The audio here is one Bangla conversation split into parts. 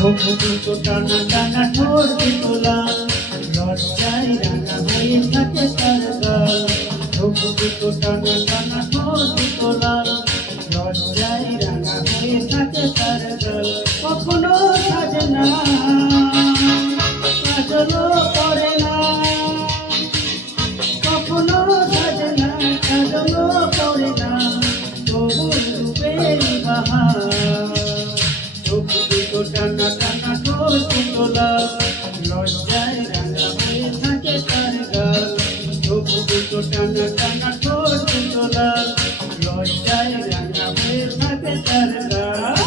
দুটো টানা টানা ঠোঁট দুটো লাল, লজ্জায় রাঙা হয়ে থাকে তার গাল। দুটো টানা টানা ঠোঁট দুটো লাল, লজ্জায় রাঙা হয়ে থাকে তার গাল। কখনো সাজে না, কাজলও করে না, কখনো সাজে না, কাজলও করে না, তবু রূপের বাহার। দুটো টানা টানা ঠোঁট দুটো লাল, লজ্জায় রাঙা হয়ে থাকে তার গাল। দুটো টানা টানা ঠোঁট দুটো লাল, লজ্জায় রাঙা হয়ে থাকে তার গাল।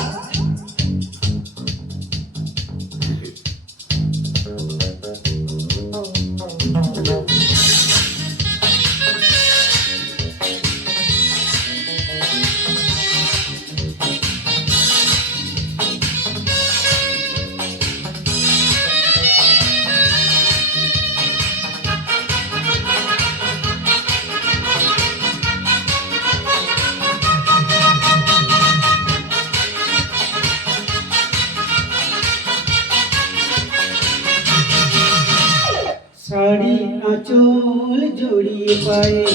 শাড়ি আঁচল জড়িয়ে পায়ে,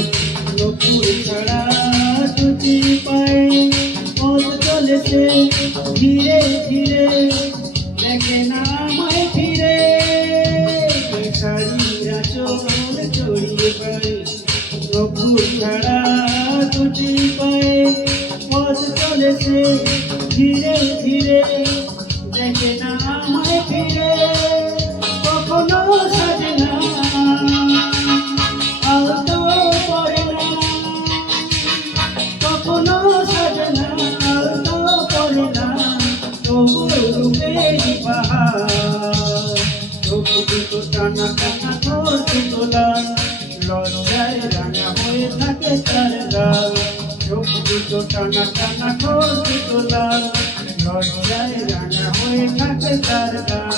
নপুর ছাড়া দুটি পায়ে, পথ চলেছে ধীরে ধীরে, দেখে না আমায় ফিরে। শাড়ি আঁচল জড়িয়ে পায়ে, নপুর ছাড়া দুটি পায়ে, পথ চলেছে ধীরে ধীরে, দেখে না আমায় ফিরে। কখনো সাজে না, আলতো করে না, কখনো সাজে না, আলতো করে না, তবু রূপের বাহার। দুটো টানা টানা ঠোঁট দুটো লাল, লজ্জায় রাঙা হয়ে থাকে তার গাল। দুটো টানা টানা ঠোঁট দুটো লাল, লজ্জায় রাঙা হয়ে থাকে তার গাল।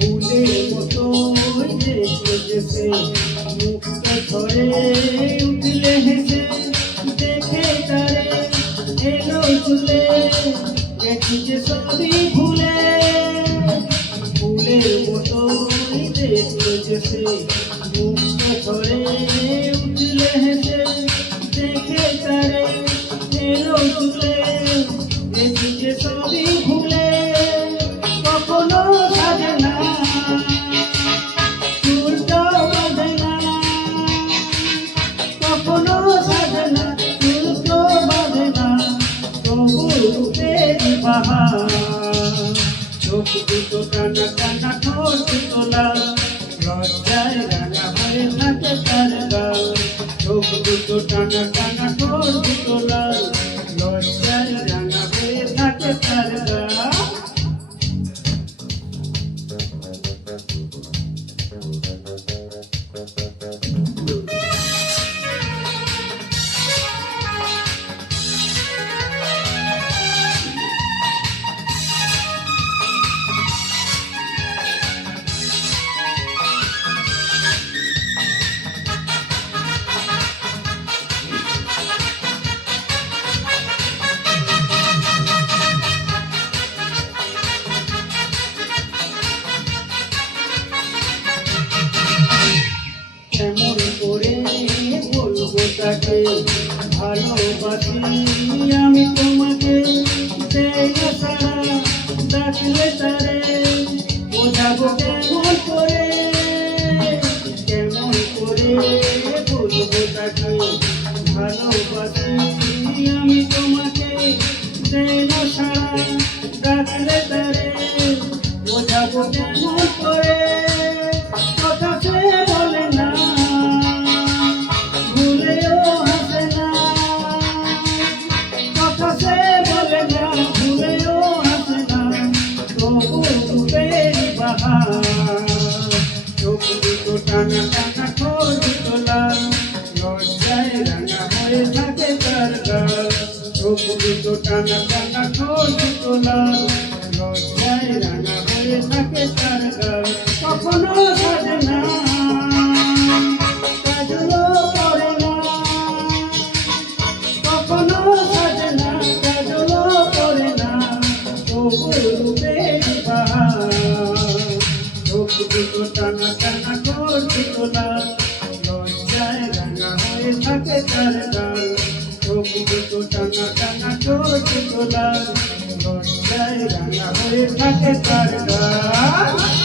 ফুলের মতো দেখেছে, মুখটা ধরে উঠলে হেসে, দেখে তারে এলো চুলে, দেখি যে সবই ভুলে। ফুলের মতো দেখেছে, মুখটা ধরে উঠলে হেসে, দেখে তারে এলো চুলে, দেখি যে সবই ভুলে। কখনো সাজে না, চুলটা বাঁধে না, কখনো সাজে না, চুলটা বাঁধে না, তবু রূপের বাহার। দুটো টানা টানা ঠোঁট দুটো লাল, লজ্জায় রাঙা হয়ে থাকে তার গাল। দুটো টানা টানা ঠোঁট দুটো লাল, লজ্জায় রাঙা হয়ে থাকে তার গাল। কেমন করে বলবো তাকে, ভালোবাসি আমি তোমাকে, দেয় না সারা ডাকলে তারে, বোঝাবো কেমন করে। কেমন করে বলবো তাকে, ভালোবাসি আমি তোমাকে, দেয় না সারা ডাকলে তারে, বোঝাবো কেমন করে। কথা সে বলে না, ভুলেও হাসে না, টানা টানা ঠোঁট দুটো লাল, লজ্জায় রাঙা হয়ে থাকে তার গাল। কখনো সাজে না, কাজলও পরে না, কখনো সাজে না, কাজলও পরে না, তবু রূপের বাহার। চোখ দুটো টানা টানা ঠোঁট দুটো লাল, লজ্জায় রাঙা হয়ে থাকে তার গাল। চোখ দুটো টানা টানা ঠোঁট দুটো লাল, লজ্জায় রাঙা হয়ে থাকে তার গাল।